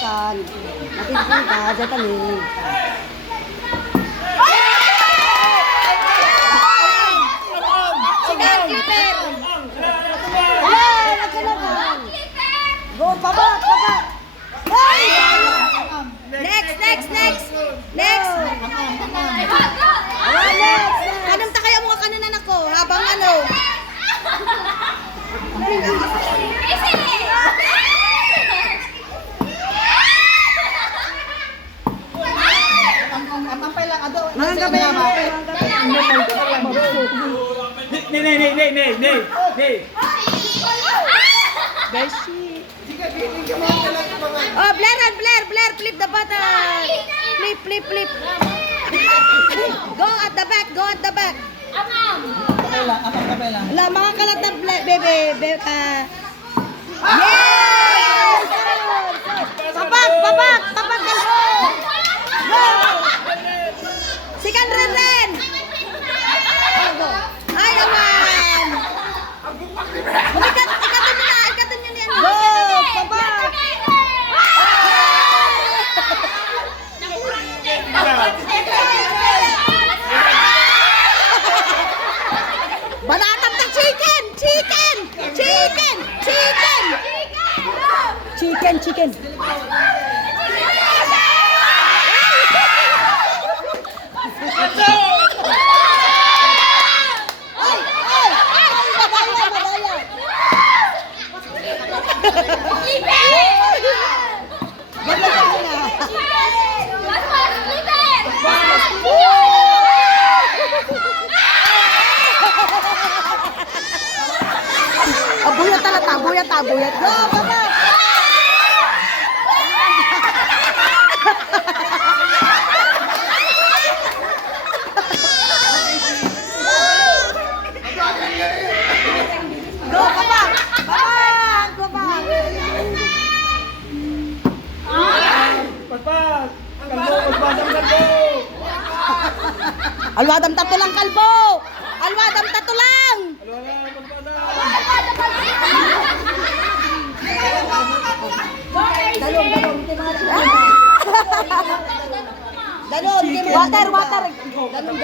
kan. Natintinta, dyan kami. Sigan, Clipper! Ay, nagkalaban. Go, baba, baba. Ay! Next! Next! Kanang takaya mo ka kanunan ako, habang ano. Mga gabi na Oh, Blair, flip the button. Flip. Go at the back. La, mga kalat na bebe ka. Yes! Papak kalbo. Go! Sikan Ren. Ay, aman. Ikatan nyo niyan. Go, baba. Banatan ta chicken. Buyat. Go, baba. Go, baba. Alwadam tato lang kalbo. Dalon. Water. Dalon.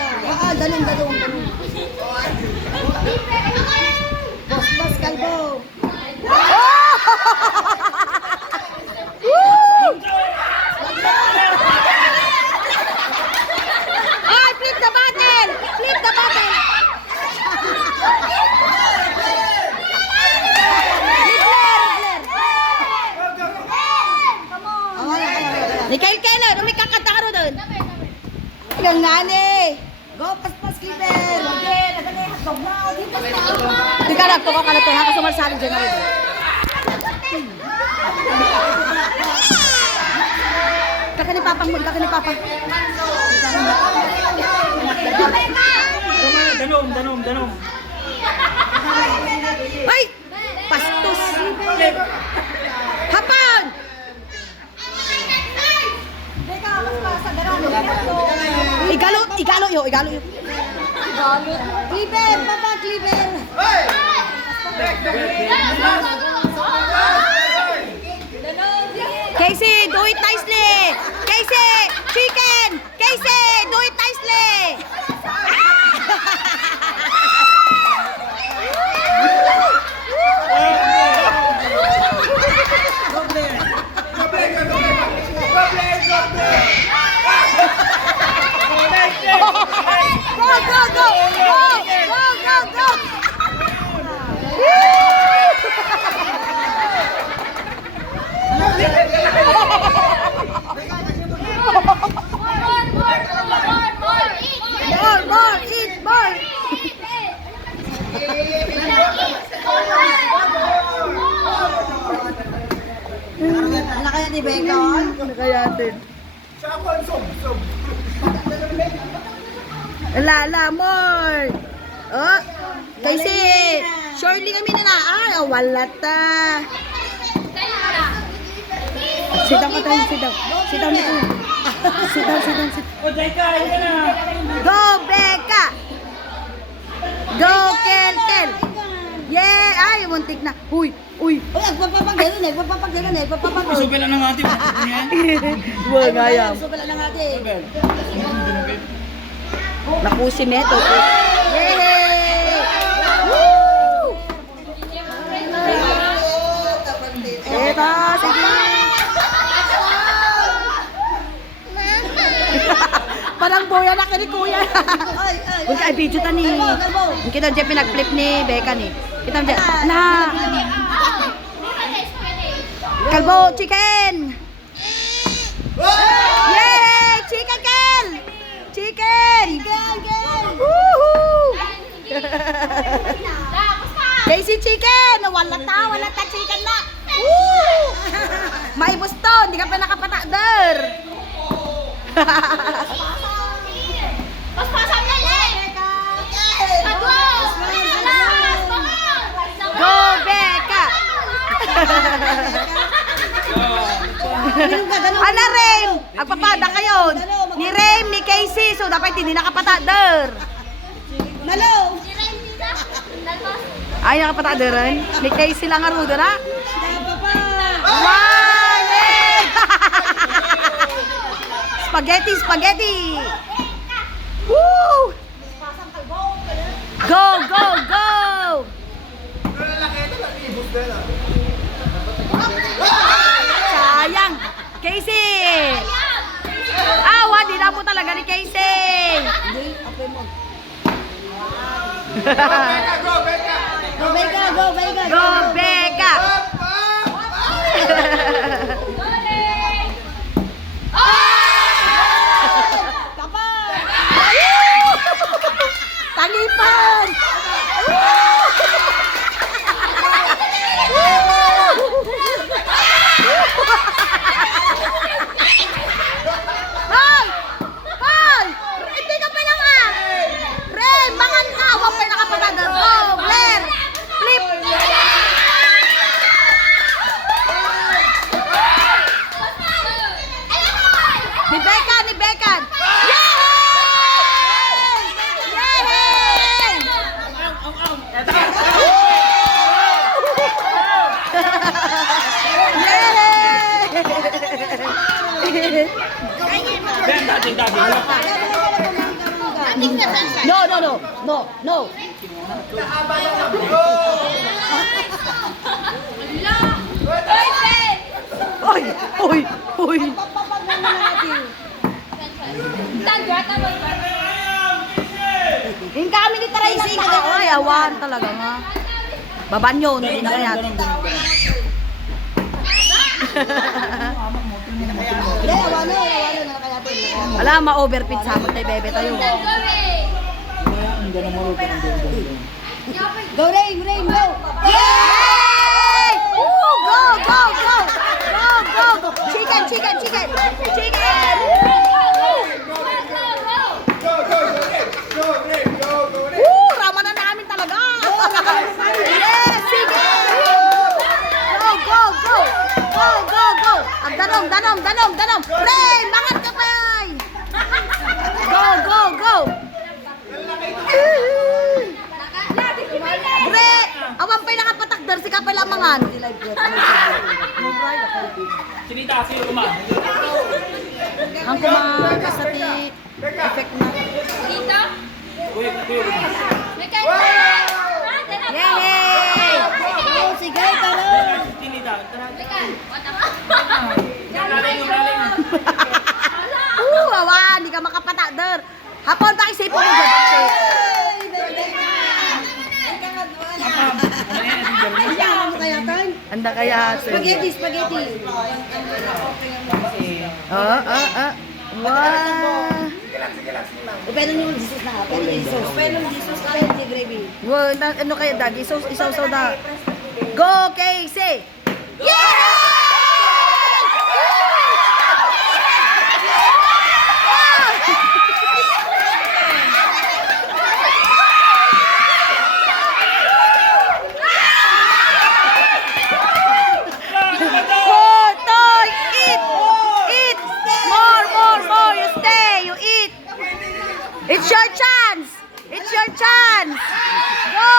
Bos kalbo. Ay, flip the bottle. Mikael Keller, may kakanta ka rin doon. Yung ngani. Go, paspas, Clipper. Di ka nagtuko ka na ito. Nakasumasabi dyan na rin. Kaka ni Papa. Danom. Ay! Pastos. Hapon! Igalo yo. Clipper, baba, Clipper. Casey, do it nicely. Casey, chicken. Casey, do it nicely. Go. More, eat more. Ano kaya ni Bacon? Ano kaya din? Lala, more. Oh, kasi surely kami na wala ta. Sit down. Go, Becca. Go, Kentel. Yeah! Ay, muntik na. Uy! Uy! Uy, nagpapapagano, nagpapapagano. Isupin lang ng ate. Yan. Wala nga yan. So pala lang ate. Naku si Neto. Yay! Woo! Eto, sige. Parang boya na kini kuya. Ay, ay. Kung kay video ta ni. Yung kita dyan pinag-flip ni Becca ni. Kita dyan. Na. Kalbo chicken. Yay! Chicken kel! Chicken! Woohoo! Daisy chicken! Wala ta chicken na! Woo! Maibos to, hindi ka pa nakapatagder! Paspasan na lang! Go, Becca! Ana, Rain! Agpapada kayo! Ni Rain, ni Casey, so dapat hindi nakapatagder! Nalo. Ay, nakapatagderan? Ni Casey lang ang rudo na? Papa. Wow! Yay! Spaghetti, spaghetti! Woo! Go, go, go! Sayang! Casey! Awa, di na po talaga ni Casey! Hindi, apoy mo. Go, Becca. Go, Becca! Papa. Tangipan! Hoy! Hoy! Hindi ka pa lang ah! Ren, mangan ka! Huwag pa nakapatagal. Oh, Blair! Flip! Ni Becca! Ni Becca! Yay! Yay! Yay! Ben, dati. No, no, no, no, no. Oy, oy, oy. Yung kami ni Taray lang na. Ay, awan talaga nga. Babanyo, hindi na kaya. Hindi, awalo na kaya ate. Wala, ma-overfit sa amin tayo, bebe tayo. Go, Rain, go. Yay! Woo! Go, go, go! Go, go, go! Chicken, chicken, chicken! Chicken! Woo! Rama na namin talaga! Yes! Sige! Go, go, go! Go, go, go! Ang danom! Rain! Mangat ka pa! Go, go, go! Bre! Awan pa'y nakapatakdar si kapay lamangan. Sinita, sino kumain? Ang kumaga sa ti effect na. Kuya. Yay! Oh, sige, tara. Sinita, tara. Awa, hindi ka makapatakdar. Hapon pa kasi po mo dyan. Ano kaya tan? Anda kaya. Spaghetti. Wow. Pwede nyo Jesus na. Pwede Jesus. Pwede gravy. Wow, ano kaya dag? Isaw na. Go, Casey! Yeah! It's your chance! It's your chance! Go!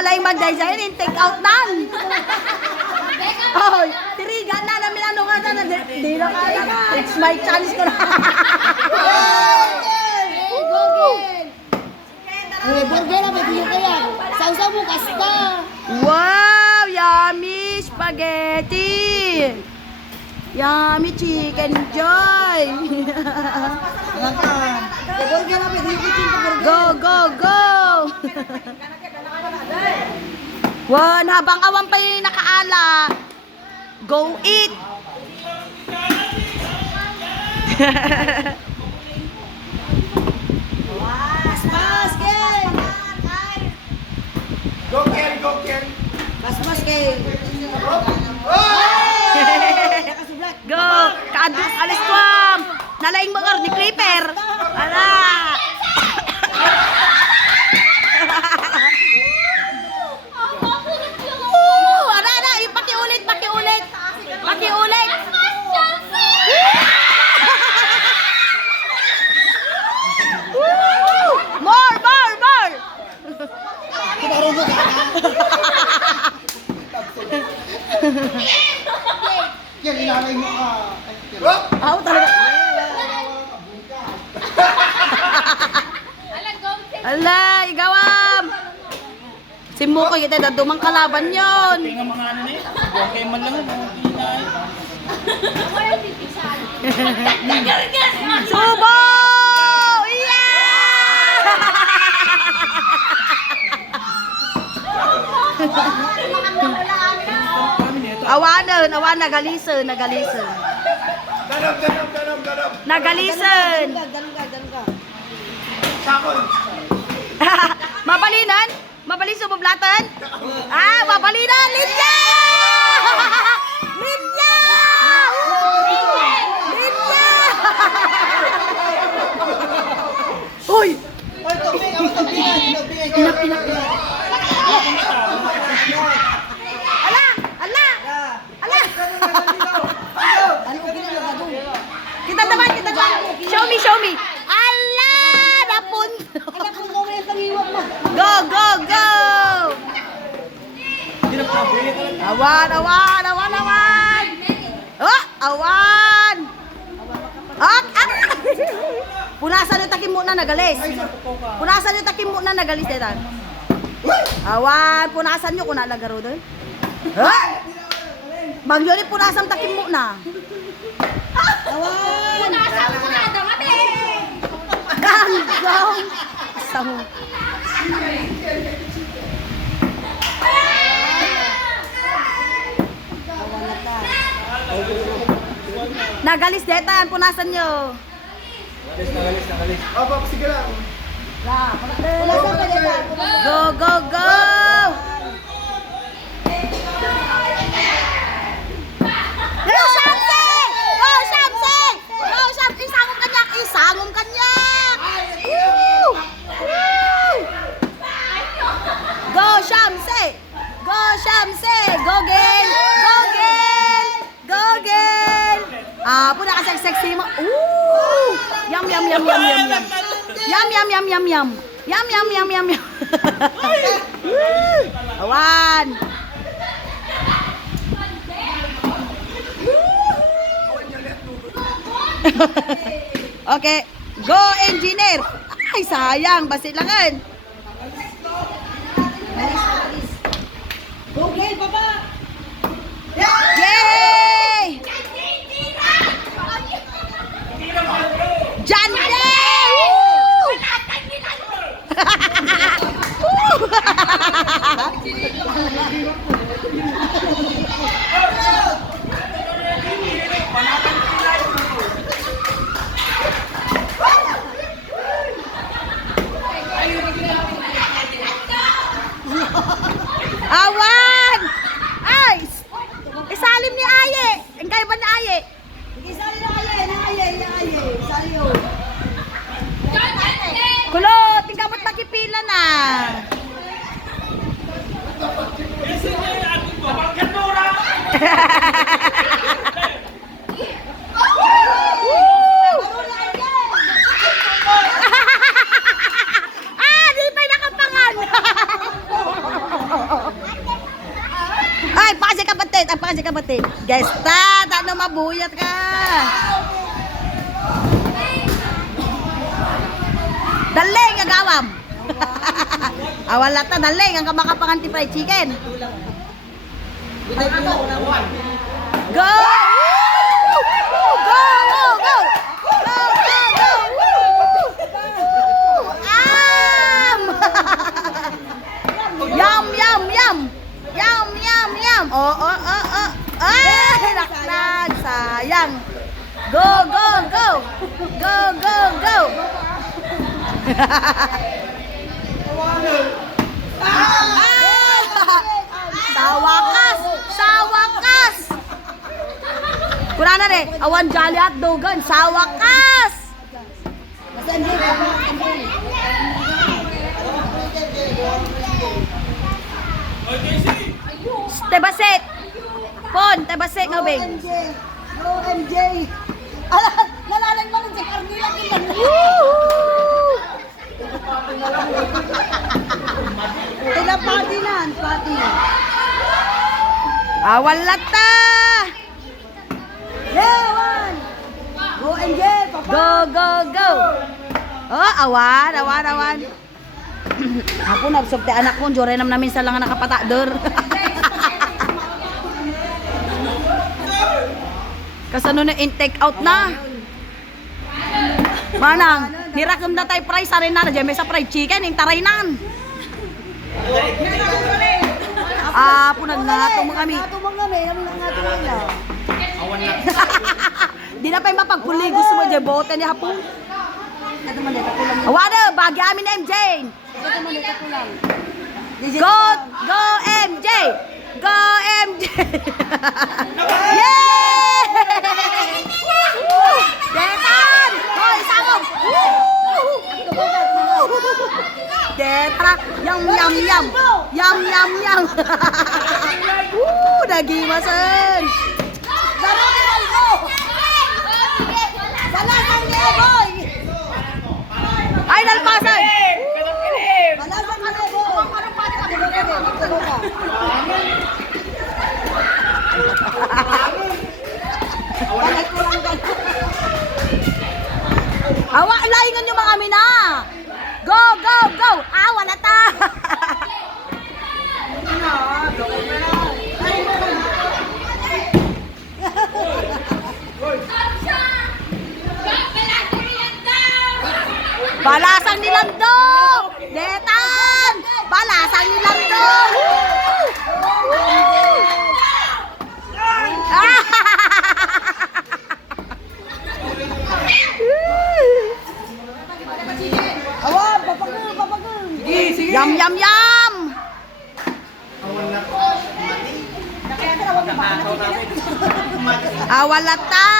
Alay mag-design in take out nan. Oh, tiriga na namin ano nga na. Di na kaya na. It's my chance ko na. Burger na, may kaya. Sausaw mo, kasta. Wow, yummy spaghetti. Yummy chicken joy. Burger na, may burger. Go, go, go. Wow, habang awan pa yung nakaala. Go eat. Mas, Ken. Go, Ken! Go, Ken! Mas, Ken. Go. Kaadus alis tuam. Nalaing mo ni Clipper. Ala. Ada, pakiulit. Pakiulit. More. Yan, ilalay mo ka. Ako talaga. Ala, igawam. Simuko kita dadumang kalaban yon. Tingnan mga ano na yun. Okay man lang. Subo! Yeah! Awanan, nagalisan. Dalam. Nagalisan. Dalam ka. Sakol. Mabalinan? Mabalis o mablatan? Ah, mabalinan! Linya! Linya! Linya! Uy! Ala! Kita naman! Show me! Ala! Napun! Go! Awan! Oh! Awan! Punasan yung takim mo na nagalis. Detan. Awan! Punasan nyo kung nalagaro doon. Bagyo ni punasan takim mo na. Ganggang! Asaho. Nagalis detan, punasan nyo. Nagalis. Opo, sige lang. Go! Go, Shamsi! Isangom kanyak! Woo! Go, Shamsi! Go, Gen! Ah, puna ka sexy mo. Ooh! Yum. Awan! Okay, go engineer. Ay, sayang, basilangan. Okay, baba. Yay! Jande! Woo! Awan! Ay! Isalim ni Aye. Ang kayo ba na Aye? Isali na aye. Isali yun. Kulot, tingka ba't makipila na? Di pa nakapangan. Gesta, tano mabuyat ka. Daling agawam. Awala ta daling ang kamakapangan ti fried chicken. Go! Go! Go! Go! Go! Go! Woo! Am! Yum! Yum! Yum! Yum! Yum! Yum! Oh! Ay! Naklag! Sayang! Go! Go! Go! Go! Go! Go! Sa wakas! Sa wakas! Kurana rin, awan jali at dogan, sa wakas! Basta MJ, Tebaset! Pon, tebaset nga bing. MJ. Go MJ. Ala, nalalag mo lang si Carmela kilan. Ila party na, party. Awalata! Lewan. Go MJ, papa. Go, go, go! Oh, awan, awan, awan. Ako nabsubte anak ko, jorenam namin sa lang nakapatador. Kasano na in-take out na. Manang, nirakam na tayo price arin na, dyan may sa fried chicken, yung taraynan. Punag nga, tumang kami. Tumang kami, naman nga tumang na. Di na pa yung mapagpuli, gusto mo dyan, bote ni hapon. Ito man, ito kulang. Awada, bagi amin na MJ. Ito man, ito kulang. Go, go MJ! Go MJ! Yay! Woo! Detan! Hoy, sangog! Woo! Detra! Yum, yum, yum! Yum, yum, yum! Woo! Nagimasan! Darogan ko! Balasan niya, boy! Ay, nalpasan! Balasan niya, boy! Balik ko lang gan. Awa, laingan nyo mga mina! Go, go, go! Wala ta! Balasang ni Lando! Detan! Balasang ni Lando! Awa, papagul, papagul. Yum, yum, yum! Wala ta!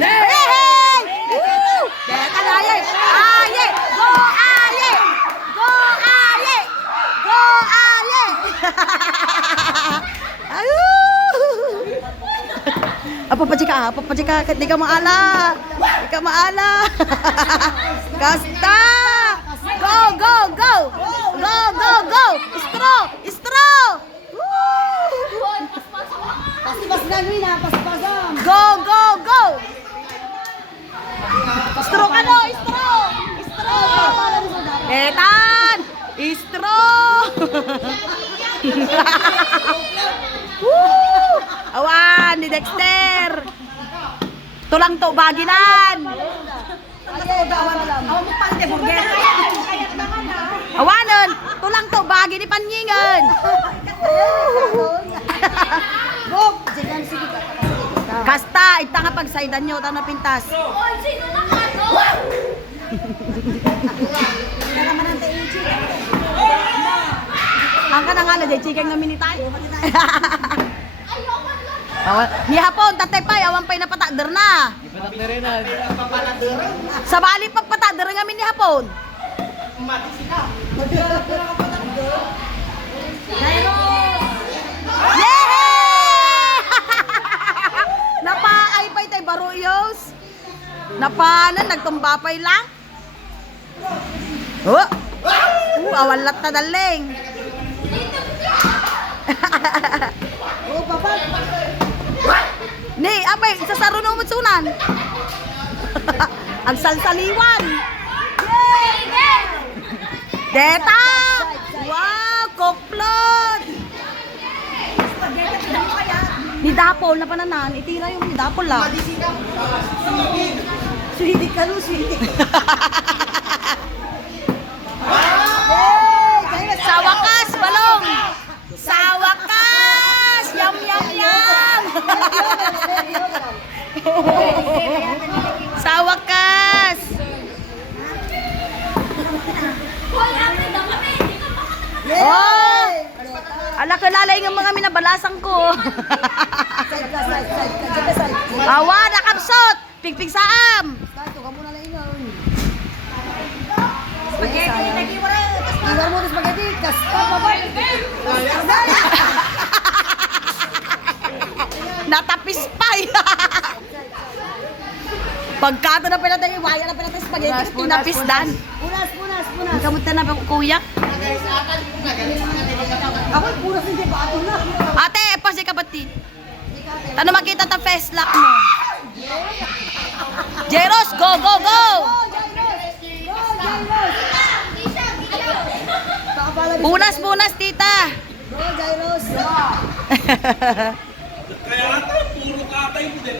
Hey! Woo! Detan aye! Aye! Go aye! Go aye! Go aye! Papachika, di ka maala. Di ka maala. Kasta! Go, go, go! Go, go, go! Straw! Straw! Woo! Pas-pas na rin ha, pas-pasam. Go, go, go! Straw ka no! Straw! Straw! Etan! Straw! Woo! Awan ni Dexter! Tulang to baginan! Awan mo pang burger. Awanan! Tulang to bagi ni Panyingan! Go! Sige, sige ka. Kasta! Ita nga pagsaydan nyo, tao na pintas. Ang ka na nga na, jay chicken nga minitay. Ni hapon, tatay pay, awan pay napatagder na. Sa bali pagpatagder nga min ni hapon. Yay! Napaay pay tay baruyos. Napanan, nagtumbapay lang. Oh! Awalat na daling. Go, Papa. Ni, apay, sasaro na umutsunan. Ang salsaliwan. Deta! Wow, koklot! Ni Dapol na pananan, itira yung ni Dapol lang. Sweetie ka, no? Sweetie. Sa wakas, balong! Sa wakas! Yum, yum, yum! Sa wakas! Oh! Ala ka lalay ng mga minabalasang ko. Side ka, side ka. Diyan ka, side. Awa, nakapsot! Pigpig saam! Ito ka muna lang ino. Spaghetti, nag-iwara. Iwar mo ng spaghetti. Kasta, Papa. Natapis pa! Pagkato na pala tayo, waya na pala tayo spaghetti. Pinapisdan. Punas. Ang kamusta na ba kuya? Ako, punas hindi pa. Ato na. Ate, pasi kapatid. Ano makita ta face lock mo? Jeros, go, go, go! Bunas, tita. Go, Jairos. Kaya ata, puro katay mo din.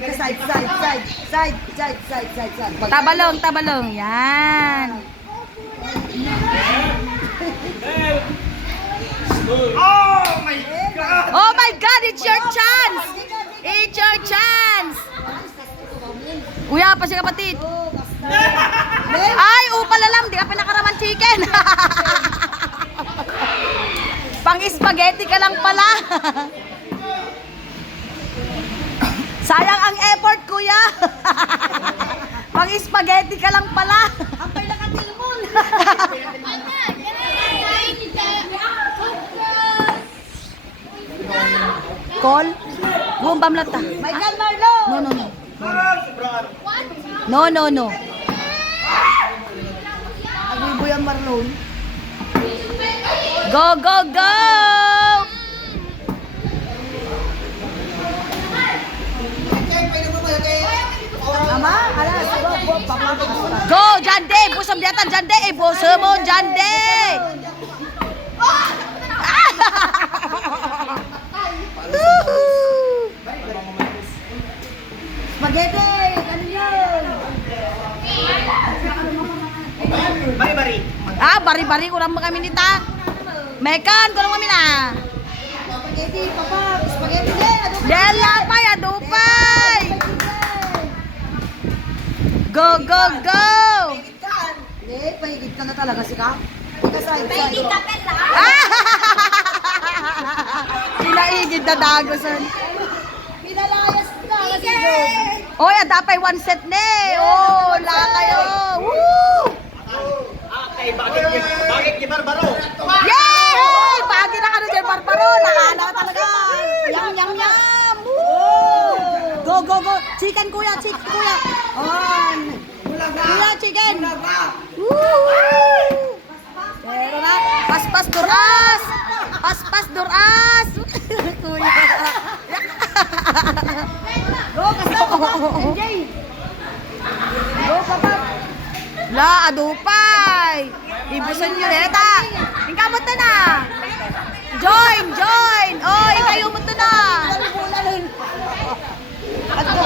Side. Tabalong. Yan. Oh my God, it's your chance! It's your chance! Kuya, pa si kapatid. Ay, upal alam, di ka pinakaraman chicken. Pang-spaghetti ka lang pala. Sayang ang effort, kuya. Pang-spaghetti ka lang pala. Ampay na katilmon. Call? Gumbam lang ta. Michael Marlo. No. Agwiboy ang Marlon. Go, go, go! Ama, alas. Go, Papa. Go, Jande! Busam diatan, Jande! Bosemon, Jande! Spaghetti. Ano yun? Bari-bari ko lang kami nita. Mekan, ko lang kami na. Spaghetti, Papa. Spaghetti din. Adupay! Go, go, go! Hindi, pahigit ka na talaga si Ka. Side. Pinaigid na dagosan. Pinalayas ka. Oy, adapay one set ne. Oh, la kayo. Woo! Okay, bakit ni Barbaro? Yay! Pagi na kano dyan, Barbaro. Nakala ka talaga. Yum. Woo! Go. Chicken, kuya. On. Kuya, chicken. Woo! Pero na. Paspas duras. Kuya. Go, kasama ka. MJ. Go, Papa. La, adupay. Ibusan nyo neta. Ingkamot na. Join. Oy, kayo mo to na. At go,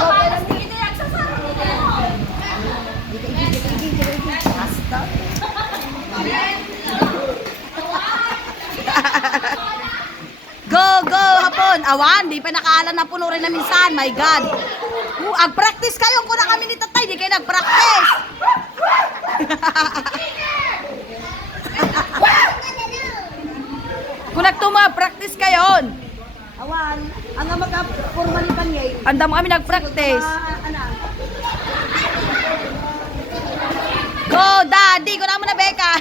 Basta. Go, hapon. Awan, di pa nakaalan na puno rin na minsan. My God. Ag-practice kayo kung na kami ni tatay. Di kayo nag-practice. Kung nagtuma-practice kayo. Awan, ang magka-formalitan ngayon. Andam kami nag-practice. Go, daddy. Ko na mo na, Becca.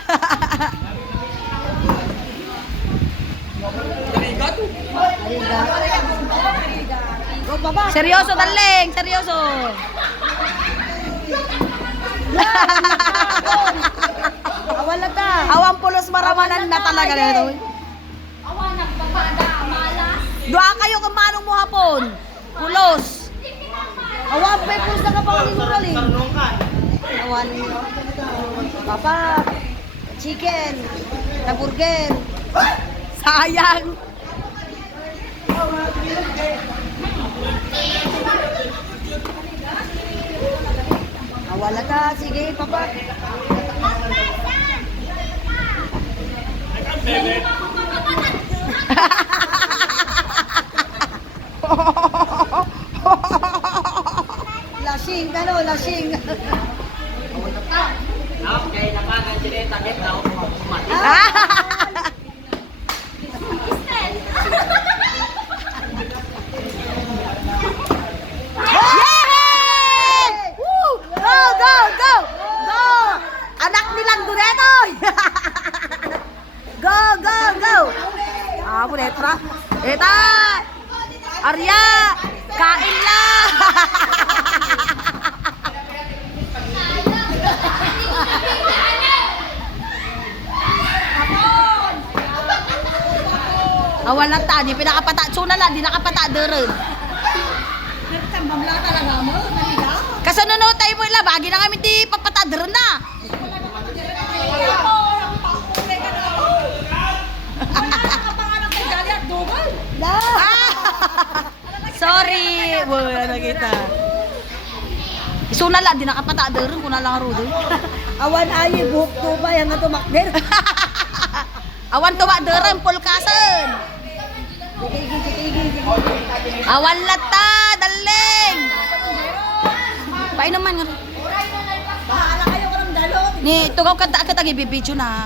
Go, Papa. Seryoso, darling. Seryoso. Awan lang ka. Awang pulos maramanan na talaga nito. Dua kayo kung manong mo hapon. Pulos. Awan pa yung pusa ka pa ulit mo ulit. Karnungkan. Awan. Papa. Chicken. Na burger. Sayang. Awala ka. Sige, papa. Lasing, ano, lasing. Okay, napagan sila yung takit na ako kumati. Yay! Woo! Go, go, go! Go! Anak nilang Duretoy! Go, go, go! Ah, Bunetra. Eta! Arya! Kain lang! Awal lang ta, di pinakapata. Tsuna lang, di nakapata deren. Tambamla talaga mo. Nalila. Kasunod tayo mo ila, bagi na kami di papata deren na. Sorry! Wala na kita. Isuna lang, di nakapata deren. Kuna lang rudo. Awan ayi buhok tuba yang nga tumakder. Awan tuwa deren, pulkasan. Awan lata, daling. Painuman nga. Bahala kayo ko ng dalot. Ni, tugaw ka ta gibibidyo na.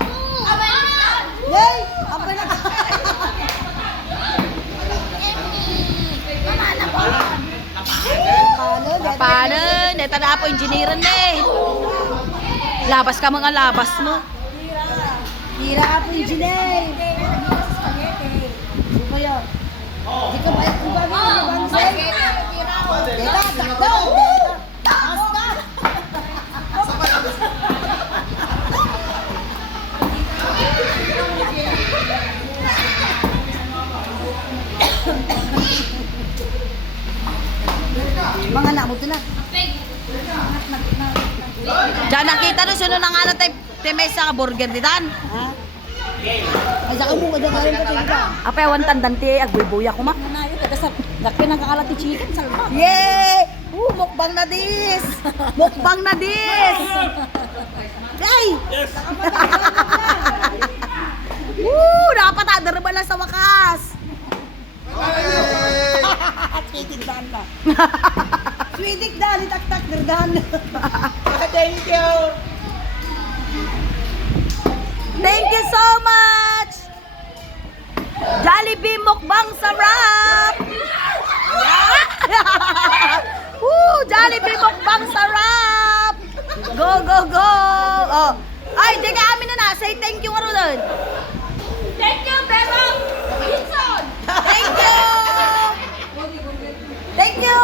Yay! Apa na ka? Paano? Neta na po, engineeran na eh. Labas ka mga labas mo. Tira ako yung ginay. Di ba yun? Di ka bayad kung bago yung bansay. Teka, takdo! Basta! Mga anak mo ito na. Diyan nakita no, sino na nga na tayo temesa ka burger di dan. Ha? Ay, saka mo ka dyan ka rin ka tingga. Apa yawan tandan ti agbubuya ko ma. Ano yun? Kasi laki ng kakalati chicken. Salma. Yay! Mukbang na dis! Mukbang na dis! Yay! Yes! Nakapatadar ba lang sa wakas? Sweetik dan ka. Sweetik dan, itak-tak, derdan. Thank you! Thank you so much! Jollibee mukbang sarap! Jollibee mukbang sarap! Go, go, go! Oh. Ay, di ka amin na. Say thank you nga ron. Thank you, Beba! Pinson! Thank you! Thank you!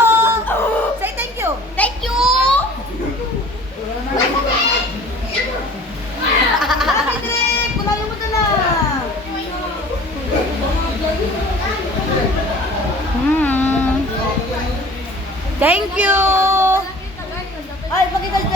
Say thank you! Thank you! Patrick, kulayo mo na. Thank you!